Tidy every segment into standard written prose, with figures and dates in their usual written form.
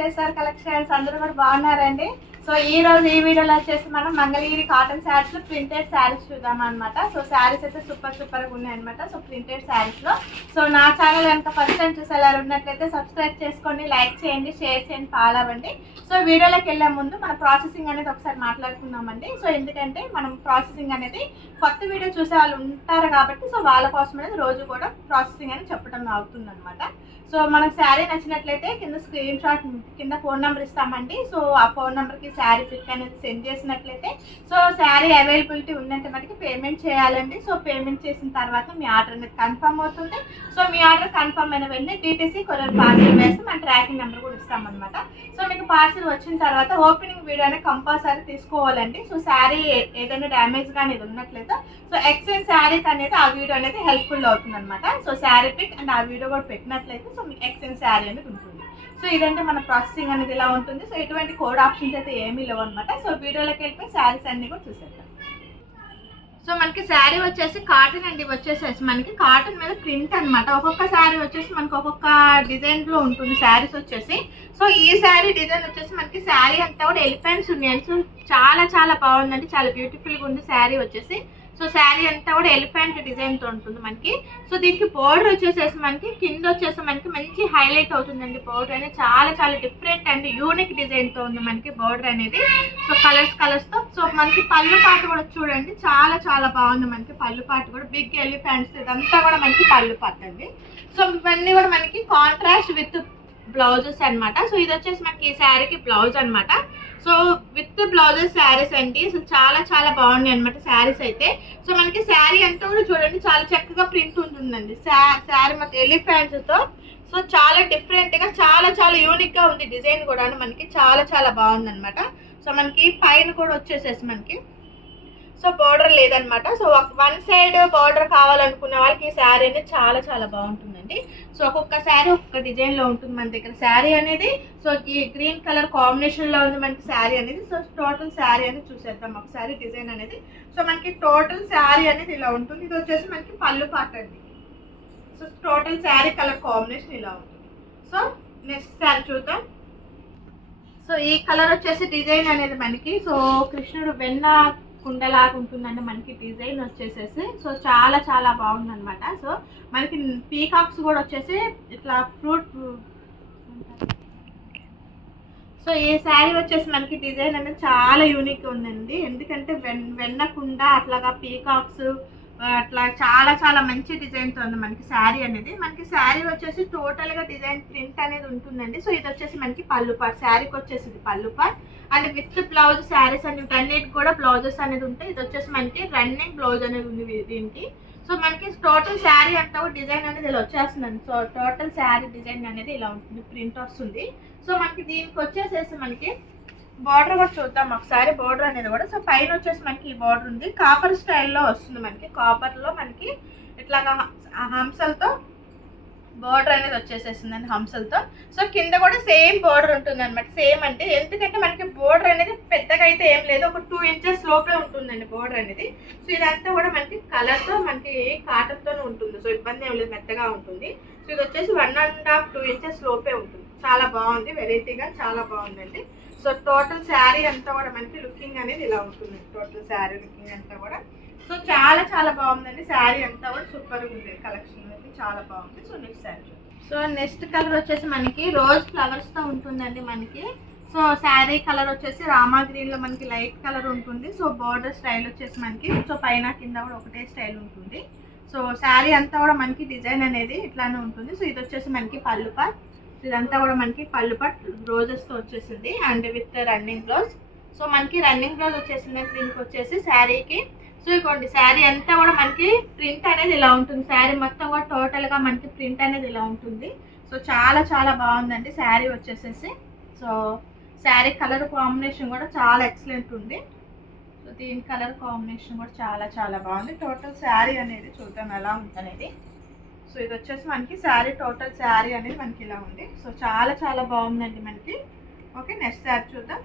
KSR collections అందరూ కూడా బాగున్నారండి. సో ఈ రోజు ఈ వీడియోలో వచ్చేసి మనం మంగళగిరి కాటన్ శారీస్ లో ప్రింటెడ్ శారీస్ చూద్దాం అనమాట. సో శారీస్ అయితే సూపర్ గా ఉన్నాయి అనమాట. సో ప్రింటెడ్ శారీస్ లో సో నా ఛానల్ కనుక ఫస్ట్ టైం చూసేలా ఉన్నట్లయితే సబ్స్క్రైబ్ చేసుకోండి, లైక్ చేయండి, షేర్ చేయండి, ఫాలో అవ్వండి. సో వీడియోలోకి వెళ్ళే ముందు మన ప్రాసెసింగ్ అనేది ఒకసారి మాట్లాడుకుందామండి. సో ఎందుకంటే మనం ప్రాసెసింగ్ అనేది కొత్త వీడియో చూసే వాళ్ళు ఉంటారు కాబట్టి సో వాళ్ళ కోసం అనేది రోజు కూడా ప్రాసెసింగ్ అనేది చెప్పడం అవుతుంది అనమాట. సో మనకు శారీ నచ్చినట్లయితే కింద స్క్రీన్ షాట్ కింద ఫోన్ నెంబర్ ఇస్తామండి. సో ఆ ఫోన్ నెంబర్కి శారీ పిక్ అనేది సెండ్ చేసినట్లయితే సో శారీ అవైలబిలిటీ ఉన్నంత మటుకు పేమెంట్ చేయాలండి. సో పేమెంట్ చేసిన తర్వాత మీ ఆర్డర్ అనేది కన్ఫర్మ్ అవుతుంది. సో మీ ఆర్డర్ కన్ఫర్మ్ అయిన వెంటనే టీటీసీ కొరియర్ పార్సల్ వేస్తే మన ట్రాకింగ్ నెంబర్ కూడా ఇస్తామన్నమాట. సో మీకు పార్సల్ వచ్చిన తర్వాత ఓపెనింగ్ వీడియో అనేది కంపల్సరీ తీసుకోవాలండి. సో శారీ ఏదైనా డ్యామేజ్ కానీ ఇది ఉన్నట్లయితే సో ఎక్స్చేంజ్ శారీస్ అనేది ఆ వీడియో అనేది హెల్ప్ఫుల్ అవుతుంది అనమాట. సో శారీ పిక్ అండ్ ఆ వీడియో కూడా పెట్టినట్లయితే సో మీకు ఎక్స్చేంజ్ శారీ అనేది ఉంటుంది. సో ఇదంటే మన ప్రాసెసింగ్ అనేది ఇలా ఉంటుంది. సో ఎటువంటి కోడ్ ఆప్షన్స్ అయితే ఏమీ లేవు అనమాట. సో వీడియోలోకి వెళ్ళిపోయి శారీస్ అన్ని కూడా చూసేద్దాం. సో మనకి శారీ వచ్చేసి కాటన్ అండి, వచ్చేసేసి మనకి కాటన్ మీద ప్రింట్ అనమాట. ఒక్కొక్క శారీ వచ్చేసి మనకి ఒక్కొక్క డిజైన్ లో ఉంటుంది శారీస్ వచ్చేసి. సో ఈ శారీ డిజైన్ వచ్చేసి మనకి శారీ అంతా కూడా ఎలిఫెంట్స్ ఉన్నాయి. సో చాలా బాగుందండి, చాలా బ్యూటిఫుల్ గా ఉంది శారీ వచ్చేసి. సో శారీ అంతా కూడా ఎలిఫెంట్ డిజైన్ తో ఉంటుంది మనకి. సో దీనికి బోర్డర్ వచ్చేసేసి మనకి కింద వచ్చేసి మనకి మంచి హైలైట్ అవుతుందండి. బోర్డర్ అనేది చాలా డిఫరెంట్ అండ్ యూనిక్ డిజైన్ తో ఉంది మనకి బోర్డర్ అనేది. సో కలర్స్ తో సో మనకి పళ్ళు పాటు కూడా చూడండి, చాలా బాగుంది మనకి పళ్ళు పాటు కూడా. బిగ్ ఎలిఫెంట్స్ ఇదంతా కూడా మనకి పళ్ళు పాటు అండి. సో ఇవన్నీ కూడా మనకి కాంట్రాస్ట్ విత్ బ్లౌజెస్ అనమాట. సో ఇది వచ్చేసి మనకి ఈ శారీకి బ్లౌజ్ అనమాట. సో విత్ బ్లౌజెస్ శారీస్ అండి. సో చాలా బాగున్నాయి అనమాట శారీస్ అయితే. సో మనకి శారీ అంతా కూడా చూడండి చాలా చక్కగా ప్రింట్ ఉంటుందండి. శారీ మొత్తం ఎలిఫెంట్స్ తో సో చాలా డిఫరెంట్ గా చాలా యూనిక్ గా ఉంది డిజైన్ కూడా మనకి. చాలా బాగుంది అనమాట. సో మనకి పైన కూడా వచ్చేసేసి మనకి సో బోర్డర్ లేదనమాట. సో వన్ సైడ్ బోర్డర్ కావాలనుకున్న వాళ్ళకి ఈ శారీ అనేది చాలా బాగుంటుందండి. సో ఒక్కొక్క శారీ ఒక్కొక్క డిజైన్ లో ఉంటుంది మన దగ్గర శారీ అనేది. సో ఈ గ్రీన్ కలర్ కాంబినేషన్ లో ఉంది మనకి శారీ అనేది. సో టోటల్ శారీ అనేది చూసేద్దాం ఒకసారి డిజైన్ అనేది. సో మనకి టోటల్ శారీ అనేది ఇలా ఉంటుంది. ఇది వచ్చేసి మనకి పళ్ళు పాట అండి. So total sari colour combination ఇలా ఉంటుంది. సో నెక్స్ట్ శారీ చూద్దాం. సో ఈ కలర్ వచ్చేసి డిజైన్ అనేది మనకి సో కృష్ణుడు వెన్న కుండలాగా ఉంటుందండి మనకి డిజైన్ వచ్చేసేసి. సో చాలా బాగుంది అనమాట. సో మనకి పీకాక్స్ కూడా వచ్చేసి ఇట్లా ఫ్రూట్. సో ఈ శారీ వచ్చేసి మనకి డిజైన్ అనేది చాలా యూనిక్ ఉందండి. ఎందుకంటే వెన్న కుండ అట్లాగా పీకాక్స్ అట్లా చాలా మంచి డిజైన్ తో ఉంది మనకి శారీ అనేది. మనకి శారీ వచ్చేసి టోటల్ గా డిజైన్ ప్రింట్ అనేది ఉంటుందండి. సో ఇది వచ్చేసి మనకి పళ్ళు పార్ట్, శారీకి వచ్చేసి ఇది పళ్ళు part and with blouse saris అన్ని అన్నిటికి కూడా బ్లౌజెస్ అనేది ఉంటాయి. ఇది వచ్చేసి మనకి రన్నింగ్ బ్లౌజ్ అనేది ఉంది దీనికి. సో మనకి టోటల్ శారీ అంతా కూడా డిజైన్ అనేది ఇలా వచ్చేస్తుందండి. సో టోటల్ శారీ డిజైన్ అనేది ఇలా ఉంటుంది, ప్రింట్ వస్తుంది. సో మనకి దీనికి వచ్చేసేసి మనకి బార్డర్ కూడా చూద్దాం ఒకసారి. బార్డర్ అనేది కూడా సో పైన వచ్చేసి మనకి ఈ బార్డర్ ఉంది, కాపర్ స్టైల్లో వస్తుంది మనకి. కాపర్ లో మనకి ఇట్లాగా హంసలతో బార్డర్ అనేది వచ్చేసేసిందండి హంసలతో. సో కింద కూడా సేమ్ బార్డర్ ఉంటుంది అనమాట. సేమ్ అంటే ఎందుకంటే మనకి బార్డర్ అనేది పెద్దగా అయితే ఏం లేదు, ఒక 2 ఇంచెస్ లోపే ఉంటుందండి బార్డర్ అనేది. సో ఇదంతా కూడా మనకి కలర్ తో మనకి కాటన్ తోనే ఉంటుంది. సో ఇబ్బంది ఏం లేదు, మెత్తగా ఉంటుంది. సో ఇది వచ్చేసి 1.5 2 ఇంచెస్ లోపే ఉంటుంది. చాలా బాగుంది, వెరైటీగా చాలా బాగుందండి. సో టోటల్ శారీ అంతా కూడా మనకి లుకింగ్ అనేది ఇలా ఉంటుంది. టోటల్ శారీ లుకింగ్ అంతా కూడా సో చాలా బాగుందండి. శారీ అంతా కూడా సూపర్ గా ఉంది, కలెక్షన్ అనేది చాలా బాగుంది. So next sari. So next colour వచ్చేసి మనకి రోజ్ ఫ్లవర్స్ తో ఉంటుందండి మనకి. సో శారీ కలర్ వచ్చేసి రామా గ్రీన్ లో మనకి లైట్ కలర్ ఉంటుంది. సో బోర్డర్ స్టైల్ వచ్చేసి మనకి సో పైన కింద కూడా ఒకటే స్టైల్ ఉంటుంది. సో శారీ అంతా కూడా మనకి డిజైన్ అనేది ఇట్లానే ఉంటుంది. సో ఇది వచ్చేసి మనకి పళ్ళు పార్ట్. ఇదంతా కూడా మనకి పళ్ళు పార్ట్ రోజెస్ తో వచ్చేసింది and with running blouse. So మనకి రన్నింగ్ బ్లౌజ్ వచ్చేసింది దీనికి వచ్చేసి శారీకి. సో ఇదిగోండి శారీ అంతా కూడా మనకి ప్రింట్ అనేది ఇలా ఉంటుంది. శారీ మొత్తం కూడా టోటల్ గా మనకి ప్రింట్ అనేది ఇలా ఉంటుంది. సో చాలా బాగుందండి శారీ వచ్చేసేసి. సో శారీ కలర్ కాంబినేషన్ కూడా చాలా ఎక్సలెంట్ ఉంది. సో దీని కలర్ కాంబినేషన్ కూడా చాలా బాగుంది. టోటల్ శారీ అనేది చూద్దాం ఎలా ఉంది అనేది. సో ఇది వచ్చేసి మనకి శారీ టోటల్ శారీ అనేది మనకి ఇలా ఉంది. సో చాలా బాగుందండి మనకి. ఓకే నెక్స్ట్ శారీ చూద్దాం.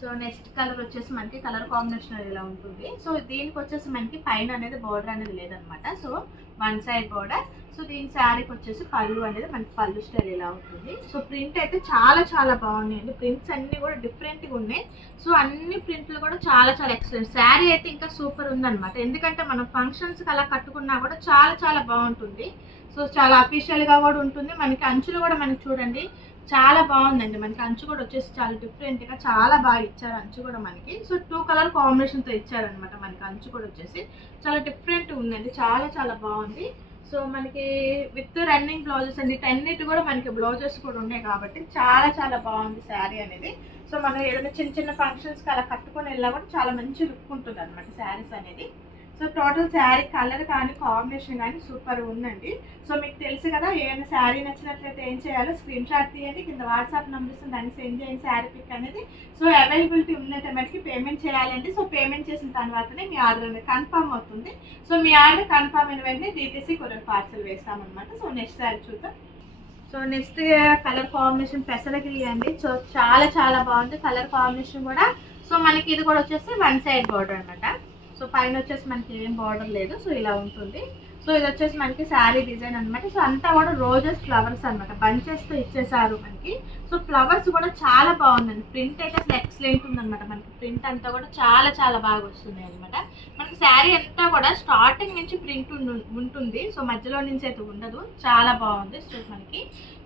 సో సో నెక్స్ట్ కలర్ వచ్చేసి మనకి కలర్ కాంబినేషన్ అనేది ఇలా ఉంటుంది. సో దీనికి వచ్చేసి మనకి పైన అనేది బోర్డర్ అనేది లేదనమాట. So one side border. So దీని శారీకి వచ్చేసి పళ్ళు అనేది మనకి పళ్ళు స్టైల్ ఇలా ఉంటుంది. సో ప్రింట్ అయితే చాలా చాలా బాగున్నాయండి. ప్రింట్స్ అన్ని కూడా డిఫరెంట్గా ఉన్నాయి. సో అన్ని ప్రింట్లు కూడా చాలా చాలా ఎక్సలెంట్. శారీ అయితే ఇంకా సూపర్ ఉందన్నమాట. ఎందుకంటే మనం ఫంక్షన్స్కి అలా కట్టుకున్నా కూడా చాలా చాలా బాగుంటుంది. సో చాలా అఫీషియల్గా కూడా ఉంటుంది. మనకి అంచులు కూడా మనకి చూడండి చాలా బాగుందండి. మనకి అంచు కూడా వచ్చేసి చాలా డిఫరెంట్గా చాలా బాగా ఇచ్చారు అంచు కూడా మనకి. సో 2 కలర్ కాంబినేషన్తో ఇచ్చారనమాట. మనకి అంచు కూడా వచ్చేసి చాలా డిఫరెంట్ ఉందండి. చాలా చాలా బాగుంది. సో మనకి విత్ రన్నింగ్ బ్లౌజెస్ అండి. 10 కూడా మనకి బ్లౌజెస్ కూడా ఉన్నాయి కాబట్టి చాలా చాలా బాగుంది శారీ అనేది. సో మనం ఏదైనా చిన్న చిన్న ఫంక్షన్స్కి అలా కట్టుకొని వెళ్ళినా కూడా చాలా మంచి లుక్ ఉంటుంది అనమాట శారీస్ అనేది. సో టోటల్ శారీ కలర్ కానీ కాంబినేషన్ కానీ సూపర్ ఉందండి. సో మీకు తెలుసు కదా, ఏమైనా శారీ నచ్చినట్లయితే ఏం చేయాలో స్క్రీన్ షాట్ తీయండి, కింద వాట్సాప్ నెంబర్స్ దాన్ని సెండ్ చేయండి శారీ పిక్ అనేది. సో అవైలబిలిటీ ఉన్న టైంకి పేమెంట్ చేయాలండి. సో పేమెంట్ చేసిన తర్వాతనే మీ ఆర్డర్ అనేది కన్ఫర్మ్ అవుతుంది. సో మీ ఆర్డర్ కన్ఫర్మ్ అయిన వెంటనే DTC కొరియర్ పార్సల్ వేస్తామన్నమాట. సో నెక్స్ట్ శారీ చూద్దాం. సో నెక్స్ట్ కలర్ కాంబినేషన్ పెసరగిరి అండి. సో చాలా చాలా బాగుంది కలర్ కాంబినేషన్ కూడా. సో మనకి ఇది కూడా వచ్చేసి వన్ సైడ్ బార్డర్ అనమాట. సో పైన వచ్చేసి మనకి ఏం బార్డర్ లేదు. సో ఇలా ఉంటుంది. సో ఇది వచ్చేసి మనకి శారీ డిజైన్ అనమాట. సో అంతా కూడా రోజెస్ ఫ్లవర్స్ అనమాట. బంచెస్తో ఇచ్చేసారు మనకి. సో ఫ్లవర్స్ కూడా చాలా బాగుందండి. ప్రింట్ అయితే అసలు ఎక్సలెంట్ ఉందన్నమాట. మనకి ప్రింట్ అంతా కూడా చాలా చాలా బాగా వస్తుంది అనమాట. మనకి శారీ అంతా కూడా స్టార్టింగ్ నుంచి ప్రింట్ ఉంటుంది. సో మధ్యలో నుంచి అయితే ఉండదు. చాలా బాగుంది.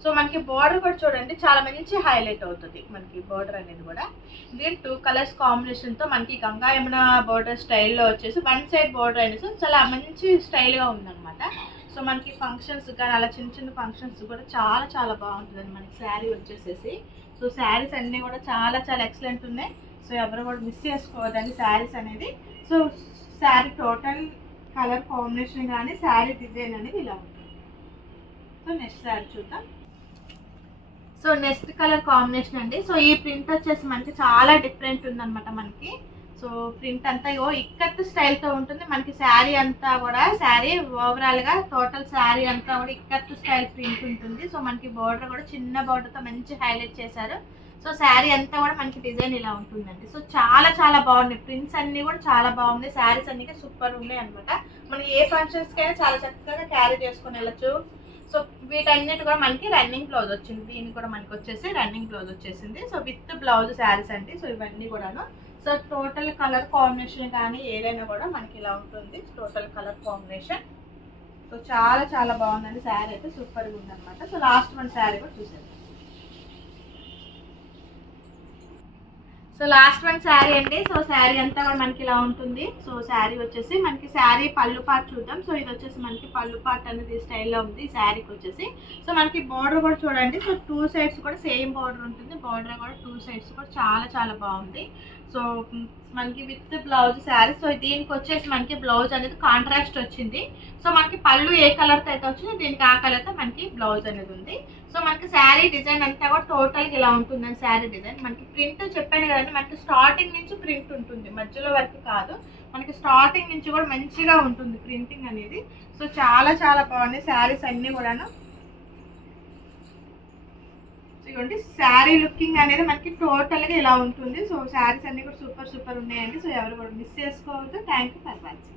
సో మనకి బార్డర్ కూడా చూడండి చాలా మంచి హైలైట్ అవుతుంది మనకి బార్డర్ అనేది కూడా. దీని 2 కలర్స్ కాంబినేషన్తో మనకి గంగా యమున బార్డర్ స్టైల్లో వచ్చేసి వన్ సైడ్ బార్డర్ అనేది చాలా మంచి స్టైల్గా ఉందన్నమాట. సో మనకి ఫంక్షన్స్ కానీ అలా చిన్న చిన్న ఫంక్షన్స్ కూడా చాలా చాలా బాగుంటుందండి మనకి శారీ వచ్చేసేసి. సో శారీస్ అన్నీ కూడా చాలా చాలా ఎక్సలెంట్ ఉన్నాయి. సో ఎవరు కూడా మిస్ చేసుకోవద్దండి శారీస్ అనేది. So sari total colour combination కానీ శారీ డిజైన్ అనేది ఇలా ఉంటుంది. సో నెక్స్ట్ శారీ చూద్దాం. సో నెక్స్ట్ కలర్ కాంబినేషన్ అండి. సో ఈ ప్రింట్ వచ్చేసి మనకి చాలా డిఫరెంట్ ఉందన్నమాట మనకి. సో ప్రింట్ అంతా ఇక్కత్ స్టైల్తో ఉంటుంది మనకి. శారీ అంతా కూడా శారీ ఓవరాల్గా టోటల్ శారీ అంతా కూడా ఇక్కత్ స్టైల్ ప్రింట్ ఉంటుంది. సో మనకి బార్డర్ కూడా చిన్న బార్డర్తో మంచి హైలైట్ చేశారు. సో శారీ అంతా కూడా మనకి డిజైన్ ఇలా ఉంటుందండి. సో చాలా చాలా బాగున్నాయి. ప్రింట్స్ అన్ని కూడా చాలా బాగున్నాయి. శారీస్ అన్ని సూపర్ ఉన్నాయి అనమాట. మనం ఏ ఫంక్షన్స్కి అయినా చాలా చక్కగా క్యారీ చేసుకొని వెళ్ళచ్చు. సో వీటన్నిటి కూడా మనకి రన్నింగ్ బ్లౌజ్ వచ్చింది. దీనికి కూడా మనకి వచ్చేసి రన్నింగ్ బ్లౌజ్ వచ్చేసింది. సో విత్ బ్లౌజ్ శారీస్ అండి. సో ఇవన్నీ కూడాను. సో టోటల్ కలర్ కాంబినేషన్ కానీ ఏదైనా కూడా మనకి ఇలా ఉంటుంది టోటల్ కలర్ కాంబినేషన్. సో చాలా చాలా బాగుందండి. శారీ అయితే సూపర్గా ఉందన్నమాట. సో లాస్ట్ వన్ శారీ కూడా చూసేది. సో లాస్ట్ వన్ శారీ అండి. సో శారీ అంతా కూడా మనకి ఇలా ఉంటుంది. సో శారీ వచ్చేసి మనకి శారీ పళ్ళు పార్ట్ చూద్దాం. సో ఇది వచ్చేసి మనకి పళ్ళు పార్ట్ అనేది స్టైల్లో ఉంది ఈ శారీకి వచ్చేసి. సో మనకి బార్డర్ కూడా చూడండి. సో 2 సైడ్స్ కూడా సేమ్ బార్డర్ ఉంటుంది. బార్డర్ కూడా 2 సైడ్స్ కూడా చాలా చాలా బాగుంది. సో మనకి విత్ బ్లౌజ్ శారీ. సో దీనికి వచ్చేసి మనకి బ్లౌజ్ అనేది కాంట్రాస్ట్ వచ్చింది. సో మనకి పళ్ళు ఏ కలర్తో అయితే వచ్చిందో దీనికి ఆ కలర్తో మనకి బ్లౌజ్ అనేది ఉంది. సో మనకి శారీ డిజైన్ అంతా కూడా టోటల్గా ఇలా ఉంటుందండి. శారీ డిజైన్ మనకి ప్రింట్ చెప్పాను కదండి, మనకి స్టార్టింగ్ నుంచి ప్రింట్ ఉంటుంది, మధ్యలో వరకు కాదు. మనకి స్టార్టింగ్ నుంచి కూడా మంచిగా ఉంటుంది ప్రింటింగ్ అనేది. సో చాలా చాలా బాగున్నాయి శారీస్ అన్నీ కూడాను. ఇదిగోండి శారీ లుకింగ్ అనేది మనకి టోటల్గా ఇలా ఉంటుంది. సో శారీస్ అన్నీ కూడా సూపర్ సూపర్ ఉన్నాయండి. సో ఎవరు కూడా మిస్ చేసుకోవద్దు. Thank you for watching.